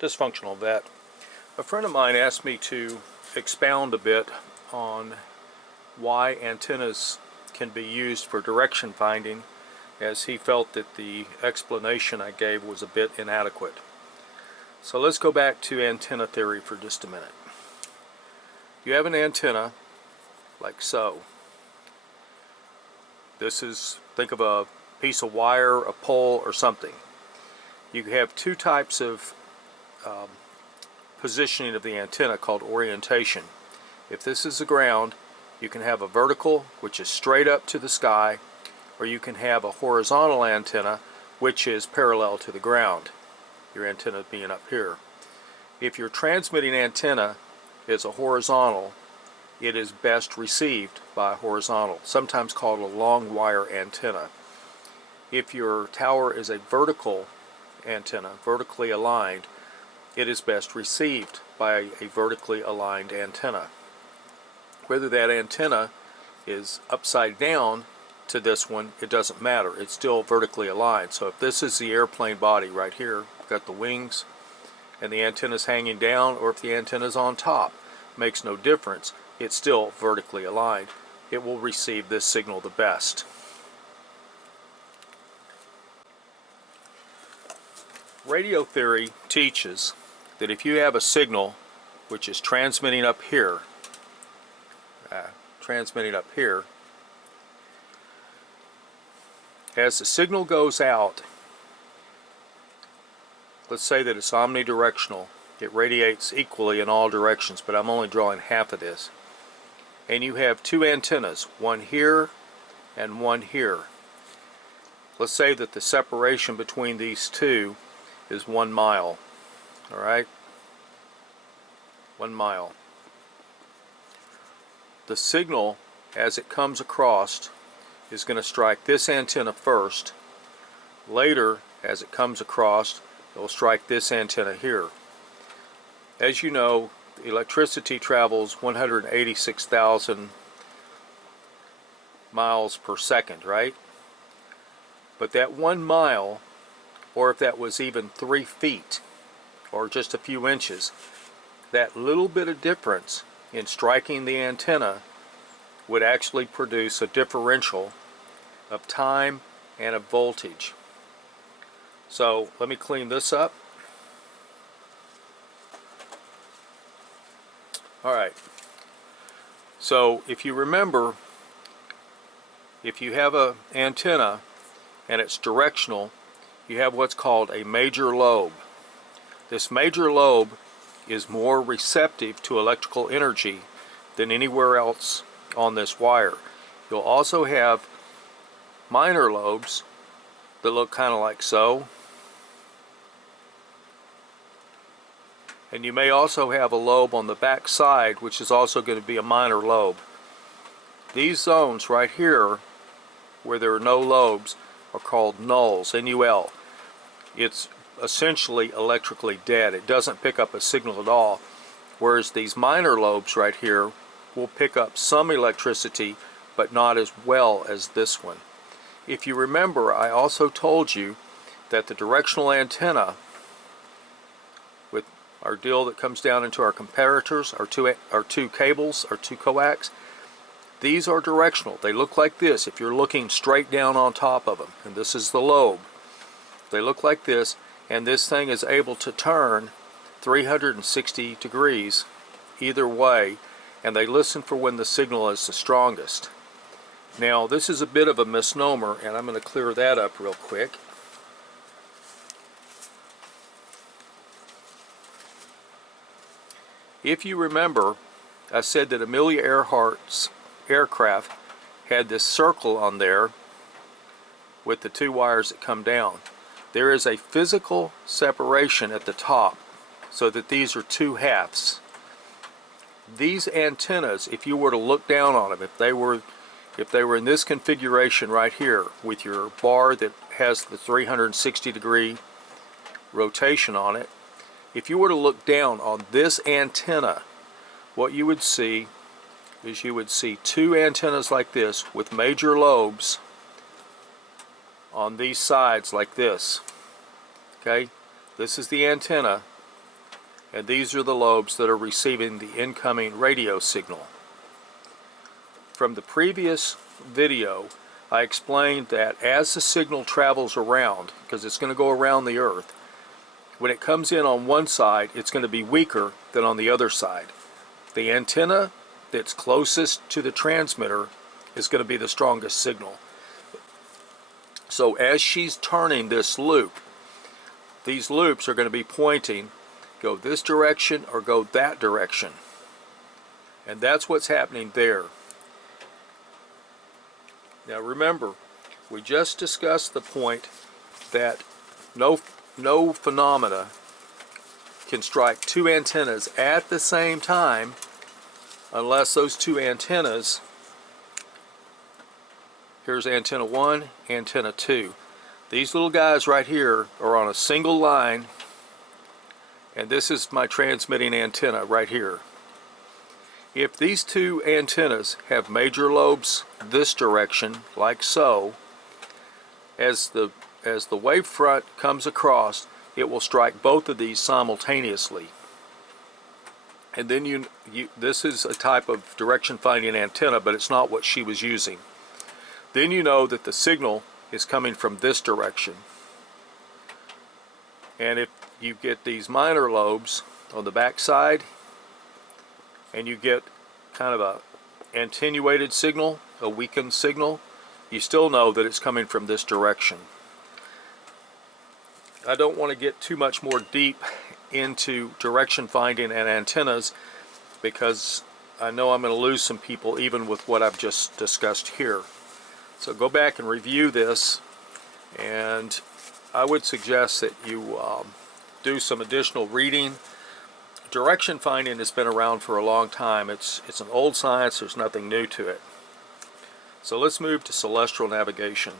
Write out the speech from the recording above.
dysfunctional vet. A friend of mine asked me to expound a bit on why antennas can be used for direction finding, as he felt that the explanation I gave was a bit inadequate. So let's go back to antenna theory for just a minute. You have an antenna like so. This is, think of a piece of wire, a pole, or something. You have two types of positioning of the antenna called orientation. If this is the ground, you can have a vertical, which is straight up to the sky, or you can have a horizontal antenna, which is parallel to the ground, your antenna being up here. If your transmitting antenna is a horizontal, it is best received by horizontal, sometimes called a long wire antenna. If your tower is a vertical antenna, vertically aligned, it is best received by a vertically aligned antenna. Whether that antenna is upside down to this one, it doesn't matter. It's still vertically aligned. So if this is the airplane body right here, got the wings and the antenna's hanging down, or if the antenna's on top, makes no difference. It's still vertically aligned. It will receive this signal the best. Radio theory teaches that if you have a signal which is transmitting up here, as the signal goes out, let's say that it's omnidirectional, it radiates equally in all directions, but I'm only drawing half of this, and you have two antennas, one here and one here. Let's say that the separation between these two is 1 mile. Alright? 1 mile. The signal, as it comes across, is going to strike this antenna first. Later, as it comes across, it will strike this antenna here. As you know, electricity travels 186,000 miles per second, right? But that 1 mile, or if that was even 3 feet, or just a few inches, that little bit of difference in striking the antenna would actually produce a differential of time and of voltage. So let me clean this up. Alright, so if you remember, if you have an antenna and it's directional, you have what's called a major lobe. This major lobe is more receptive to electrical energy than anywhere else on this wire. You'll also have minor lobes that look kind of like so. And you may also have a lobe on the back side, which is also going to be a minor lobe. These zones right here, where there are no lobes, are called nulls, N-U-L. It's essentially electrically dead. It doesn't pick up a signal at all, whereas these minor lobes right here will pick up some electricity, but not as well as this one. If you remember, I also told you that the directional antenna, with our deal that comes down into our comparators, our two cables, our two coax, these are directional. They look like this if you're looking straight down on top of them, and this is the lobe. They look like this, and this thing is able to turn 360 degrees either way, and they listen for when the signal is the strongest. Now this is a bit of a misnomer, and I'm going to clear that up real quick. If you remember, I said that Amelia Earhart's aircraft had this circle on there with the two wires that come down. There is a physical separation at the top so that these are two halves. These antennas, if you were to look down on them, if they were in this configuration right here with your bar that has the 360 degree rotation on it, if you were to look down on this antenna, what you would see is you would see two antennas like this with major lobes on these sides like this. Okay, this is the antenna, and these are the lobes that are receiving the incoming radio signal. From the previous video, I explained that as the signal travels around, because it's going to go around the Earth, when it comes in on one side, it's going to be weaker than on the other side. The antenna that's closest to the transmitter is going to be the strongest signal. So as she's turning this loop, these loops are going to be pointing, go this direction or go that direction. And that's what's happening there. Now remember, we just discussed the point that no phenomena can strike two antennas at the same time unless those two antennas, here's antenna 1, antenna 2. These little guys right here are on a single line, and this is my transmitting antenna right here. If these two antennas have major lobes this direction, like so, as the wavefront comes across, it will strike both of these simultaneously. And then this is a type of direction finding antenna, but it's not what she was using. Then you know that the signal is coming from this direction. And if you get these minor lobes on the back side, and you get kind of a attenuated signal, a weakened signal, you still know that it's coming from this direction. I don't want to get too much more deep into direction finding and antennas because I know I'm going to lose some people even with what I've just discussed here. So go back and review this, and I would suggest that you do some additional reading. Direction finding has been around for a long time. It's an old science. There's nothing new to it. So let's move to celestial navigation.